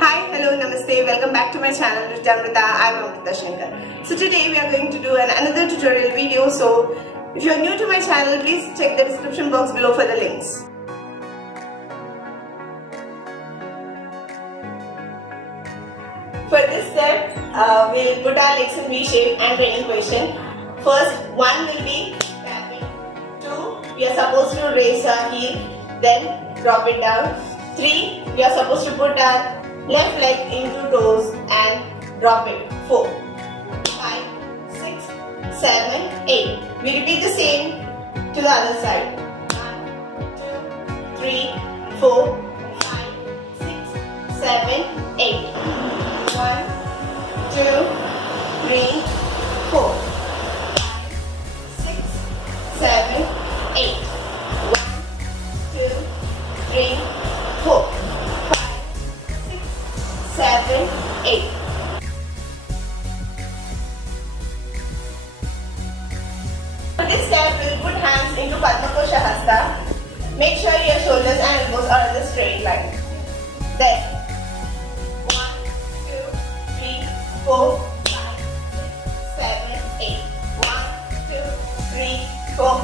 Hi, hello, namaste. Welcome back to my channel, Nruthyamrutha. I'm Amrutha Sankar. So today we are going to do another tutorial video. So if you're new to my channel, please check the description box below for the links. For this step, we'll put our legs in V shape and training position. First, 1 will be tapping. 2, we are supposed to raise our heel, then drop it down. 3, we are supposed to put our left leg into toes and drop it. 4, 5, 6, 7, 8. We repeat the same to the other side. 1, 2, 3, 4, 5, 6, 7, 8. 1, 2, 3, 4, 5, 6, 7, 8. 1, 2, 3, 4, 5, 6, 7, 8. For this step, we'll put hands into Padma Kosha Hasta. Make sure your shoulders and elbows are in the straight line. Then 4, 5, 6, 7, 8. 1, 2, 3, 4,